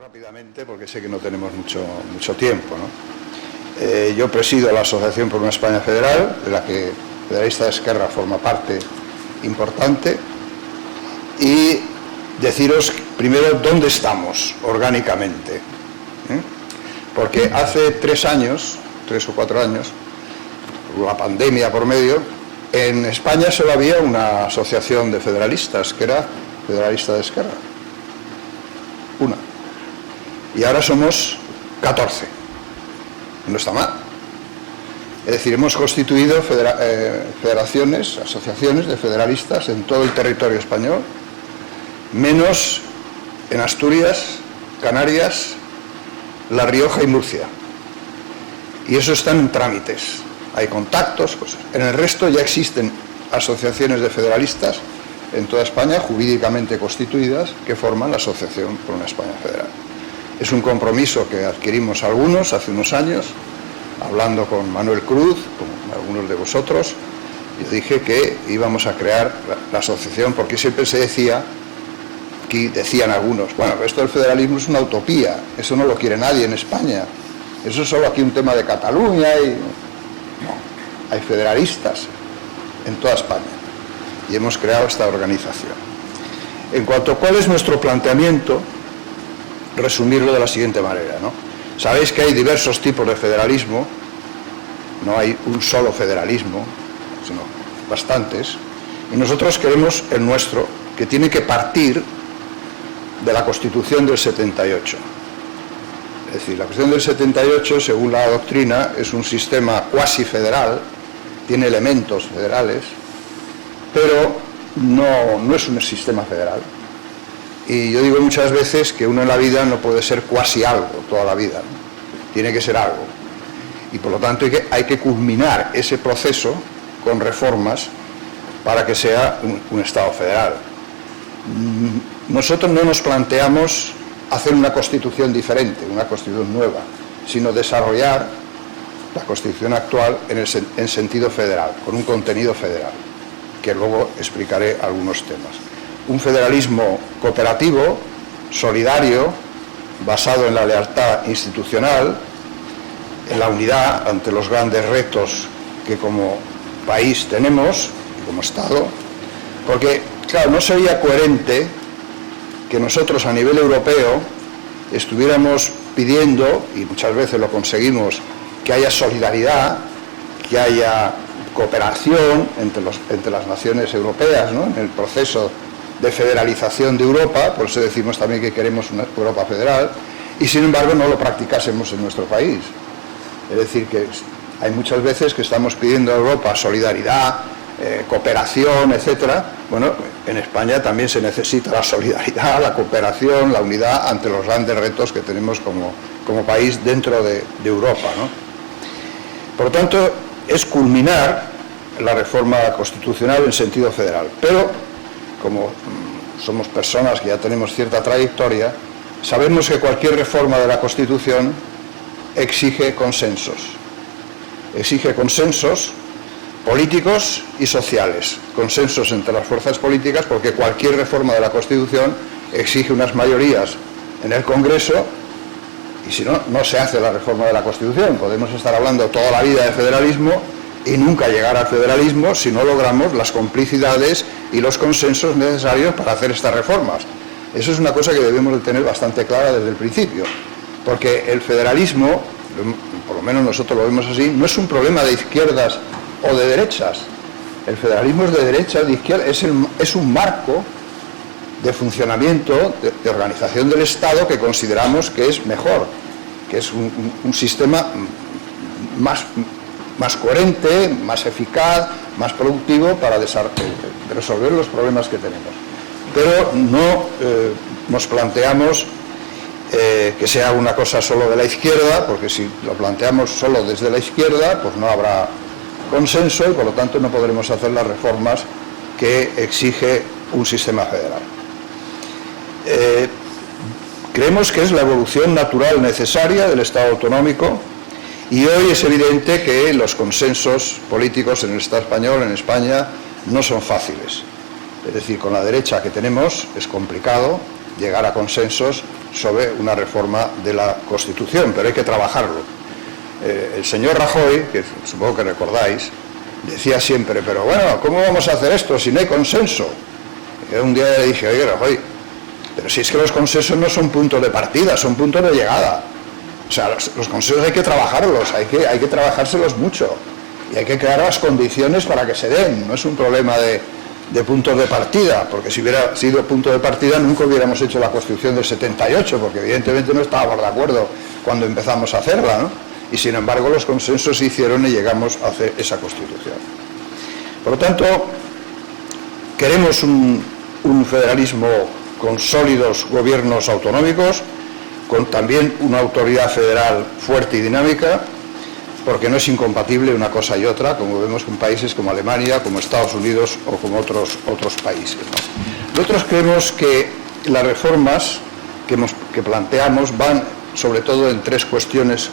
Rápidamente, porque sé que no tenemos mucho tiempo, ¿no? Yo presido la Asociación por una España Federal, de la que Federalista de Esquerra forma parte importante, y deciros primero dónde estamos orgánicamente, porque hace 3 o 4 años, la pandemia por medio, en España solo había una asociación de federalistas, que era Federalista de Esquerra, una. Y ahora somos 14. No está mal. Es decir, hemos constituido federaciones, asociaciones de federalistas en todo el territorio español, menos en Asturias, Canarias, La Rioja y Murcia. Y eso está en trámites. Hay contactos, cosas. En el resto ya existen asociaciones de federalistas en toda España, jurídicamente constituidas, que forman la Asociación por una España Federal. Es un compromiso que adquirimos algunos hace unos años, hablando con Manuel Cruz, con algunos de vosotros. Yo dije que íbamos a crear la asociación porque siempre se decía, aquí decían algunos, bueno, esto del federalismo es una utopía, eso no lo quiere nadie en España, eso es solo aquí un tema de Cataluña y... No, hay federalistas en toda España y hemos creado esta organización. En cuanto a cuál es nuestro planteamiento, resumirlo de la siguiente manera, ¿no? Sabéis que hay diversos tipos de federalismo, no hay un solo federalismo, sino bastantes, y nosotros queremos el nuestro, que tiene que partir de la Constitución del 78. Es decir, la Constitución del 78, según la doctrina, es un sistema cuasi federal, tiene elementos federales, pero no es un sistema federal. Y yo digo muchas veces que uno en la vida no puede ser cuasi algo toda la vida, ¿no? Tiene que ser algo. Y por lo tanto hay que culminar ese proceso con reformas para que sea un Estado federal. Nosotros no nos planteamos hacer una Constitución diferente, una Constitución nueva, sino desarrollar la Constitución actual en sentido federal, con un contenido federal, que luego explicaré algunos temas. Un federalismo cooperativo, solidario, basado en la lealtad institucional, en la unidad ante los grandes retos que como país tenemos y como Estado, porque, claro, no sería coherente que nosotros a nivel europeo estuviéramos pidiendo, y muchas veces lo conseguimos, que haya solidaridad, que haya cooperación entre las naciones europeas, ¿no?, en el proceso de federalización de Europa, por eso decimos también que queremos una Europa federal, y sin embargo no lo practicásemos en nuestro país. Es decir, que hay muchas veces que estamos pidiendo a Europa solidaridad, cooperación, etcétera. Bueno, en España también se necesita la solidaridad, la cooperación, la unidad ante los grandes retos que tenemos como país dentro de Europa, ¿no? Por lo tanto, es culminar la reforma constitucional en sentido federal. Pero, como somos personas que ya tenemos cierta trayectoria, sabemos que cualquier reforma de la Constitución exige consensos. Exige consensos políticos y sociales, consensos entre las fuerzas políticas, porque cualquier reforma de la Constitución exige unas mayorías en el Congreso, y si no, no se hace la reforma de la Constitución. Podemos estar hablando toda la vida de federalismo y nunca llegar al federalismo si no logramos las complicidades y los consensos necesarios para hacer estas reformas. Eso es una cosa que debemos de tener bastante clara desde el principio, porque el federalismo, por lo menos nosotros lo vemos así, no es un problema de izquierdas o de derechas. El federalismo es de derecha, de izquierda, es un marco de funcionamiento, de organización del Estado que consideramos que es mejor, que es un sistema más coherente, más eficaz, más productivo para resolver los problemas que tenemos. Pero no nos planteamos que sea una cosa solo de la izquierda, porque si lo planteamos solo desde la izquierda, pues no habrá consenso y por lo tanto no podremos hacer las reformas que exige un sistema federal. Creemos que es la evolución natural necesaria del Estado autonómico y hoy es evidente que los consensos políticos en el Estado español, en España, no son fáciles. Es decir, con la derecha que tenemos es complicado llegar a consensos sobre una reforma de la Constitución, pero hay que trabajarlo. El señor Rajoy, que supongo que recordáis, decía siempre, pero bueno, ¿cómo vamos a hacer esto si no hay consenso? Y un día le dije, oye, Rajoy, pero si es que los consensos no son puntos de partida, son puntos de llegada. O sea, los consensos hay que trabajarlos, hay que trabajárselos mucho. Y hay que crear las condiciones para que se den. No es un problema de puntos de partida, porque si hubiera sido punto de partida nunca hubiéramos hecho la Constitución del 78, porque evidentemente no estábamos de acuerdo cuando empezamos a hacerla, ¿no? Y sin embargo los consensos se hicieron y llegamos a hacer esa Constitución. Por lo tanto, queremos un federalismo con sólidos gobiernos autonómicos, con también una autoridad federal fuerte y dinámica, porque no es incompatible una cosa y otra, como vemos con países como Alemania, como Estados Unidos o como otros países, ¿no? Nosotros creemos que las reformas que planteamos van sobre todo en tres cuestiones,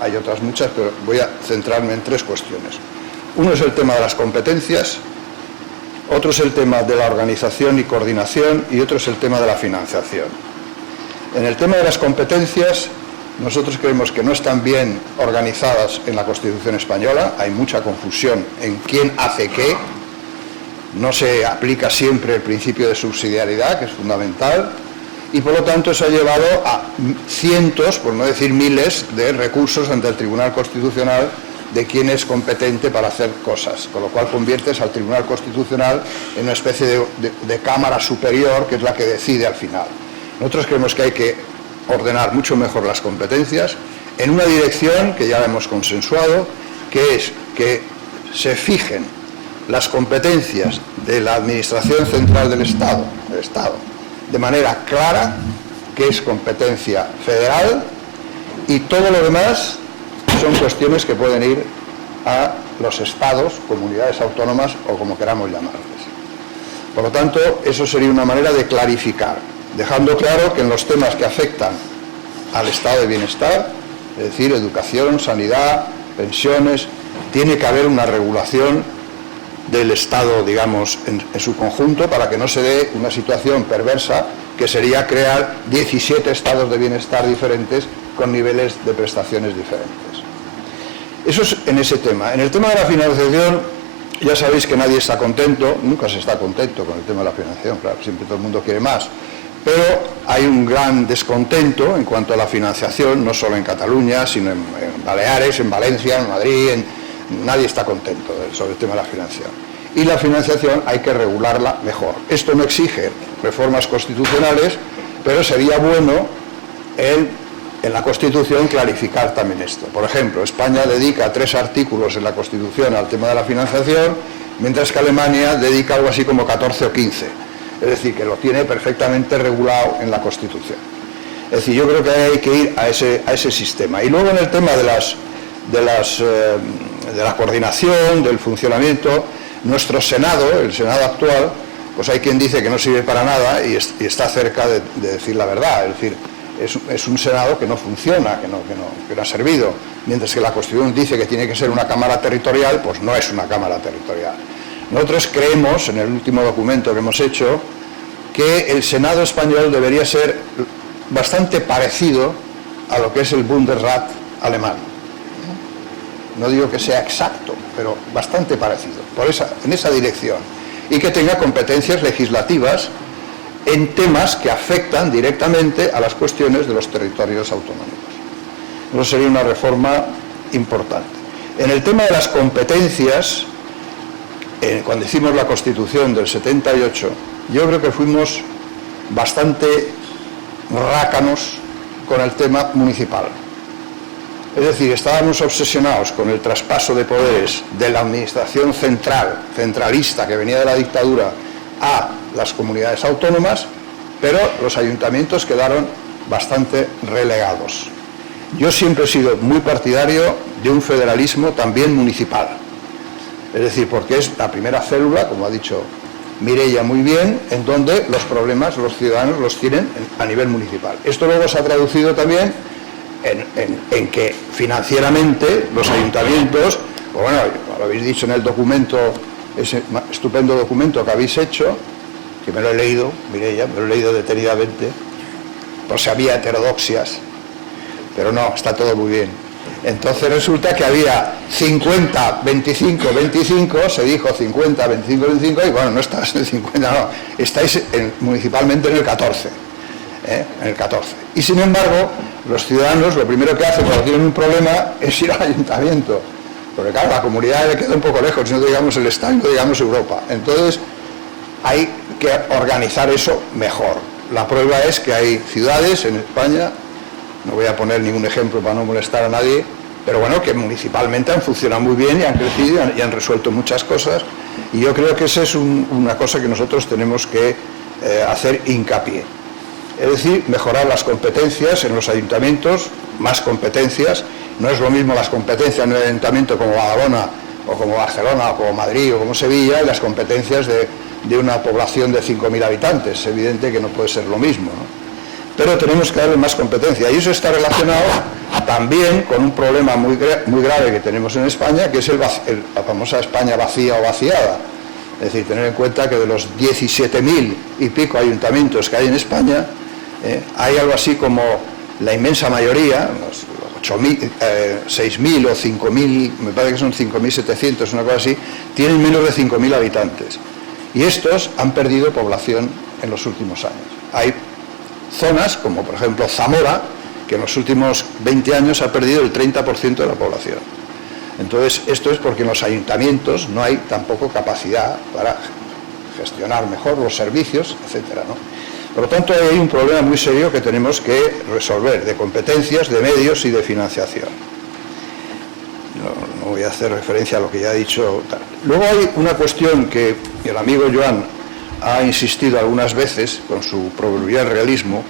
hay otras muchas, pero voy a centrarme en tres cuestiones. Uno es el tema de las competencias, otro es el tema de la organización y coordinación y otro es el tema de la financiación. En el tema de las competencias, nosotros creemos que no están bien organizadas en la Constitución española, hay mucha confusión en quién hace qué, no se aplica siempre el principio de subsidiariedad, que es fundamental, y por lo tanto eso ha llevado a cientos, por no decir miles, de recursos ante el Tribunal Constitucional de quién es competente para hacer cosas, con lo cual conviertes al Tribunal Constitucional en una especie de cámara superior que es la que decide al final. Nosotros creemos que hay que ordenar mucho mejor las competencias en una dirección que ya hemos consensuado, que es que se fijen las competencias de la Administración Central del Estado, de manera clara, que es competencia federal, y todo lo demás son cuestiones que pueden ir a los estados, comunidades autónomas o como queramos llamarles. Por lo tanto, eso sería una manera de clarificar, dejando claro que en los temas que afectan al estado de bienestar, es decir, educación, sanidad, pensiones, tiene que haber una regulación del Estado, digamos, en su conjunto, para que no se dé una situación perversa, que sería crear 17 estados de bienestar diferentes con niveles de prestaciones diferentes. Eso es en ese tema. En el tema de la financiación, ya sabéis que nadie está contento, nunca se está contento con el tema de la financiación, claro, siempre todo el mundo quiere más, pero hay un gran descontento en cuanto a la financiación, no solo en Cataluña, sino en Baleares, en Valencia, en Madrid, nadie está contento sobre el tema de la financiación. Y la financiación hay que regularla mejor. Esto no exige reformas constitucionales, pero sería bueno en la Constitución clarificar también esto. Por ejemplo, España dedica 3 artículos en la Constitución al tema de la financiación, mientras que Alemania dedica algo así como 14 o 15. Es decir, que lo tiene perfectamente regulado en la Constitución. Es decir, yo creo que hay que ir a ese sistema. Y luego en el tema de la coordinación, del funcionamiento, nuestro Senado, el Senado actual, pues hay quien dice que no sirve para nada y está cerca de decir la verdad. Es decir, es un Senado que no funciona, que no ha servido, mientras que la Constitución dice que tiene que ser una Cámara territorial, pues no es una Cámara territorial. Nosotros creemos, en el último documento que hemos hecho, que el Senado español debería ser bastante parecido a lo que es el Bundesrat alemán. No digo que sea exacto, pero bastante parecido, en esa dirección. Y que tenga competencias legislativas en temas que afectan directamente a las cuestiones de los territorios autonómicos. Eso sería una reforma importante. En el tema de las competencias, cuando hicimos la Constitución del 78, yo creo que fuimos bastante rácanos con el tema municipal. Es decir, estábamos obsesionados con el traspaso de poderes de la administración centralista que venía de la dictadura a las comunidades autónomas, pero los ayuntamientos quedaron bastante relegados. Yo siempre he sido muy partidario de un federalismo también municipal. Es decir, porque es la primera célula, como ha dicho Mireia muy bien, en donde los problemas los ciudadanos los tienen a nivel municipal. Esto luego se ha traducido también en que financieramente los ayuntamientos, pues bueno, lo habéis dicho en el documento, ese estupendo documento que habéis hecho, que me lo he leído, Mireia, me lo he leído detenidamente, por si había heterodoxias, pero no, está todo muy bien. Entonces resulta que había 50, 25, 25, se dijo 50, 25, 25, y bueno, no estás en el 50, no, estáis municipalmente en el 14, en el 14. Y sin embargo, los ciudadanos lo primero que hacen cuando tienen un problema es ir al ayuntamiento, porque claro, la comunidad le queda un poco lejos, no digamos el Estado, no digamos Europa. Entonces, hay que organizar eso mejor. La prueba es que hay ciudades en España, no voy a poner ningún ejemplo para no molestar a nadie, pero bueno, que municipalmente han funcionado muy bien y han crecido y han resuelto muchas cosas, y yo creo que esa es una cosa que nosotros tenemos que hacer hincapié. Es decir, mejorar las competencias en los ayuntamientos, más competencias. No es lo mismo las competencias en un ayuntamiento como Badalona, o como Barcelona, o como Madrid, o como Sevilla, y las competencias de una población de 5.000 habitantes. Es evidente que no puede ser lo mismo, ¿no? Pero tenemos que darle más competencia, y eso está relacionado también con un problema muy grave que tenemos en España, que es la famosa España vacía o vaciada. Es decir, tener en cuenta que de los 17.000 y pico ayuntamientos que hay en España, hay algo así como la inmensa mayoría, los 6.000 o 5.000, me parece que son 5.700, una cosa así, tienen menos de 5.000 habitantes. Y estos han perdido población en los últimos años. Hay zonas, como por ejemplo Zamora, que en los últimos 20 años ha perdido el 30% de la población. Entonces, esto es porque en los ayuntamientos no hay tampoco capacidad para gestionar mejor los servicios, etcétera, ¿no? Por lo tanto, hay un problema muy serio que tenemos que resolver, de competencias, de medios y de financiación. No voy a hacer referencia a lo que ya he dicho. Luego hay una cuestión que el amigo Joan ha insistido algunas veces con su proverbial realismo,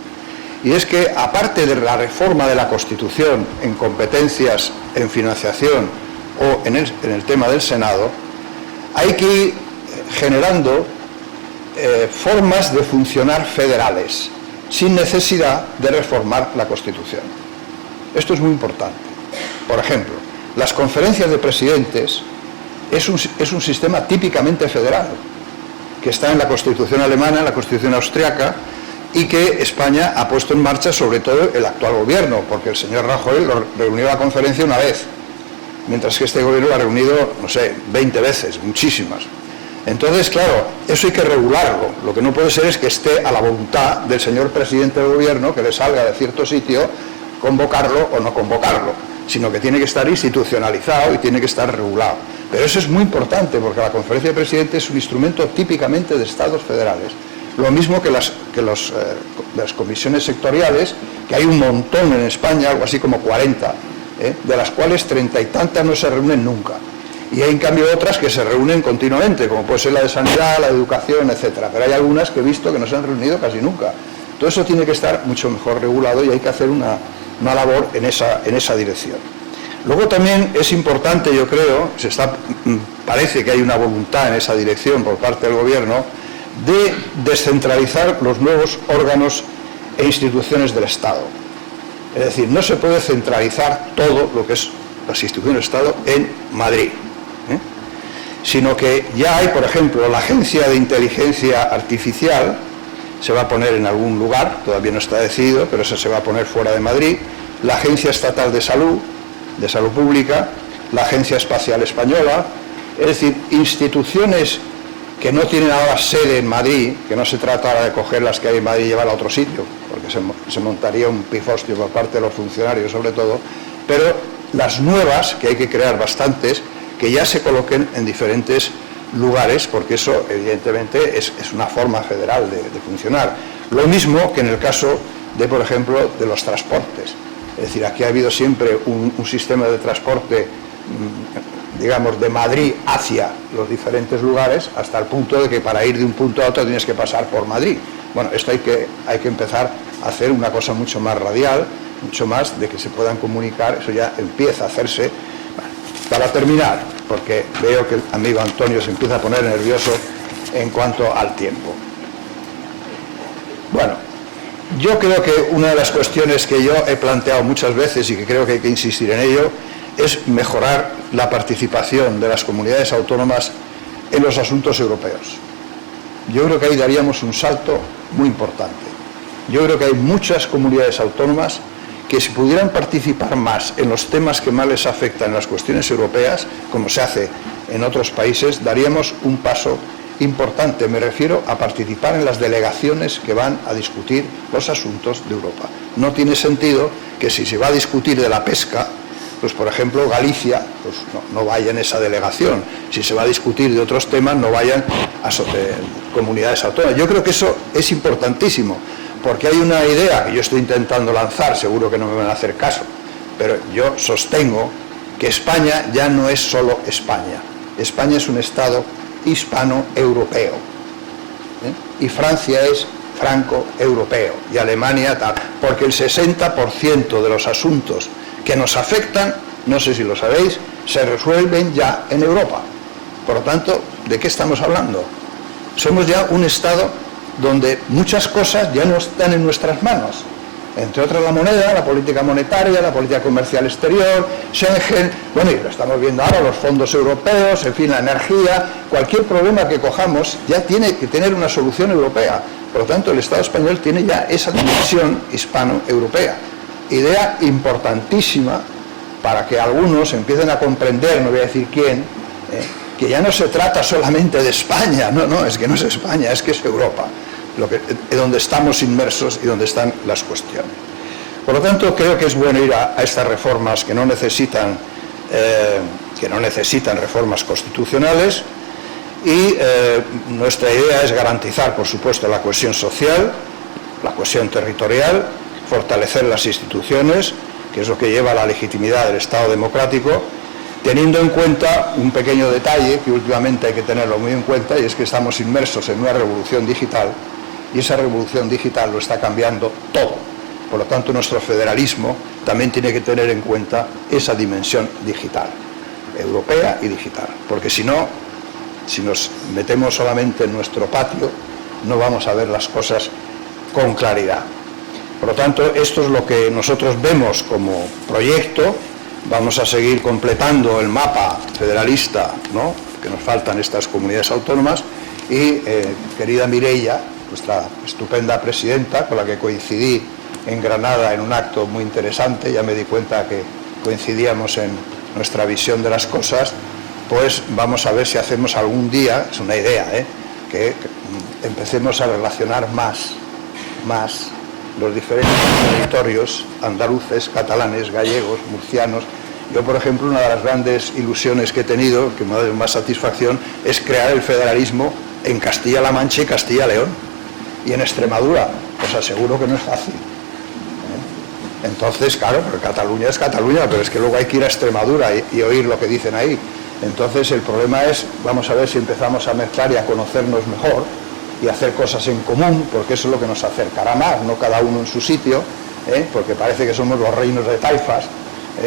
y es que aparte de la reforma de la Constitución en competencias, en financiación o en el tema del Senado, hay que ir generando formas de funcionar federales, sin necesidad de reformar la Constitución. Esto es muy importante. Por ejemplo, las conferencias de presidentes es un sistema típicamente federal, que está en la Constitución alemana, en la Constitución austriaca, y que España ha puesto en marcha, sobre todo el actual gobierno, porque el señor Rajoy lo reunió a la conferencia una vez, mientras que este gobierno lo ha reunido, no sé, 20 veces, muchísimas. Entonces, claro, eso hay que regularlo. Lo que no puede ser es que esté a la voluntad del señor presidente del gobierno, que le salga de cierto sitio, convocarlo o no convocarlo, sino que tiene que estar institucionalizado y tiene que estar regulado. Pero eso es muy importante, porque la conferencia de presidentes es un instrumento típicamente de estados federales. Lo mismo que las comisiones sectoriales, que hay un montón en España, algo así como 40, de las cuales 30 y tantas no se reúnen nunca. Y hay en cambio otras que se reúnen continuamente, como puede ser la de sanidad, la de educación, etcétera. Pero hay algunas que he visto que no se han reunido casi nunca. Todo eso tiene que estar mucho mejor regulado y hay que hacer una labor en esa dirección. Luego también es importante, yo creo, parece que hay una voluntad en esa dirección por parte del gobierno, de descentralizar los nuevos órganos e instituciones del Estado. Es decir, no se puede centralizar todo lo que es las instituciones del Estado en Madrid, sino que ya hay, por ejemplo, la Agencia de Inteligencia Artificial, se va a poner en algún lugar, todavía no está decidido, pero eso se va a poner fuera de Madrid, la Agencia Estatal de Salud Pública, la Agencia Espacial Española, es decir, instituciones que no tienen ahora sede en Madrid, que no se trata ahora de coger las que hay en Madrid y llevarlas a otro sitio, porque se montaría un pifostio por parte de los funcionarios sobre todo, pero las nuevas, que hay que crear bastantes, que ya se coloquen en diferentes lugares, porque eso evidentemente es una forma federal de funcionar. Lo mismo que en el caso de, por ejemplo, de los transportes. Es decir, aquí ha habido siempre un sistema de transporte, digamos, de Madrid hacia los diferentes lugares, hasta el punto de que para ir de un punto a otro tienes que pasar por Madrid. Bueno, esto hay que empezar a hacer una cosa mucho más radial, mucho más de que se puedan comunicar, eso ya empieza a hacerse. Bueno, para terminar, porque veo que el amigo Antonio se empieza a poner nervioso en cuanto al tiempo. Bueno, yo creo que una de las cuestiones que yo he planteado muchas veces y que creo que hay que insistir en ello es mejorar la participación de las comunidades autónomas en los asuntos europeos. Yo creo que ahí daríamos un salto muy importante. Yo creo que hay muchas comunidades autónomas que si pudieran participar más en los temas que más les afectan en las cuestiones europeas, como se hace en otros países, daríamos un paso importante. Me refiero a participar en las delegaciones que van a discutir los asuntos de Europa. No tiene sentido que si se va a discutir de la pesca, pues por ejemplo Galicia pues no vaya en esa delegación. Si se va a discutir de otros temas, no vayan a comunidades autónomas. Yo creo que eso es importantísimo, porque hay una idea que yo estoy intentando lanzar, seguro que no me van a hacer caso, pero yo sostengo que España ya no es solo España. España es un Estado hispano-europeo, y Francia es franco-europeo, y Alemania tal, porque el 60% de los asuntos que nos afectan, no sé si lo sabéis, se resuelven ya en Europa. Por lo tanto, ¿de qué estamos hablando? Somos ya un Estado donde muchas cosas ya no están en nuestras manos, entre otras la moneda, la política monetaria, la política comercial exterior, Schengen, bueno, y lo estamos viendo ahora, los fondos europeos, en fin, la energía, cualquier problema que cojamos ya tiene que tener una solución europea. Por lo tanto, el Estado español tiene ya esa dimensión hispano-europea, idea importantísima para que algunos empiecen a comprender, no voy a decir quién, que ya no se trata solamente de España, no, es que no es España, es que es Europa, donde estamos inmersos y donde están las cuestiones. Por lo tanto, creo que es bueno ir a estas reformas que no necesitan reformas constitucionales, y nuestra idea es garantizar, por supuesto, la cohesión social, la cohesión territorial, fortalecer las instituciones, que es lo que lleva a la legitimidad del Estado democrático, teniendo en cuenta un pequeño detalle que últimamente hay que tenerlo muy en cuenta, y es que estamos inmersos en una revolución digital, y esa revolución digital lo está cambiando todo. Por lo tanto, nuestro federalismo también tiene que tener en cuenta esa dimensión digital, europea y digital, porque si no, si nos metemos solamente en nuestro patio, no vamos a ver las cosas con claridad. Por lo tanto, esto es lo que nosotros vemos como proyecto. Vamos a seguir completando el mapa federalista, ¿no?, que nos faltan estas comunidades autónomas, y querida Mireia, nuestra estupenda presidenta, con la que coincidí en Granada en un acto muy interesante, ya me di cuenta que coincidíamos en nuestra visión de las cosas, pues vamos a ver si hacemos algún día, es una idea, que empecemos a relacionar más los diferentes territorios andaluces, catalanes, gallegos, murcianos. Yo, por ejemplo, una de las grandes ilusiones que he tenido, que me ha dado más satisfacción, es crear el federalismo en Castilla-La Mancha y Castilla-León, y en Extremadura. Os aseguro que no es fácil. Entonces, claro, porque Cataluña es Cataluña, pero es que luego hay que ir a Extremadura y oír lo que dicen ahí. Entonces, el problema es, vamos a ver si empezamos a mezclar y a conocernos mejor y hacer cosas en común, porque eso es lo que nos acercará más, no cada uno en su sitio, porque parece que somos los reinos de taifas,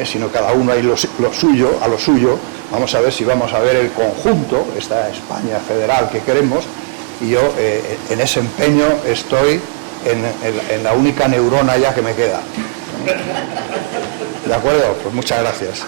sino cada uno hay lo suyo, a lo suyo. Vamos a ver si vamos a ver el conjunto, esta España federal que queremos, y yo en ese empeño estoy en la única neurona ya que me queda. ¿De acuerdo? Pues muchas gracias.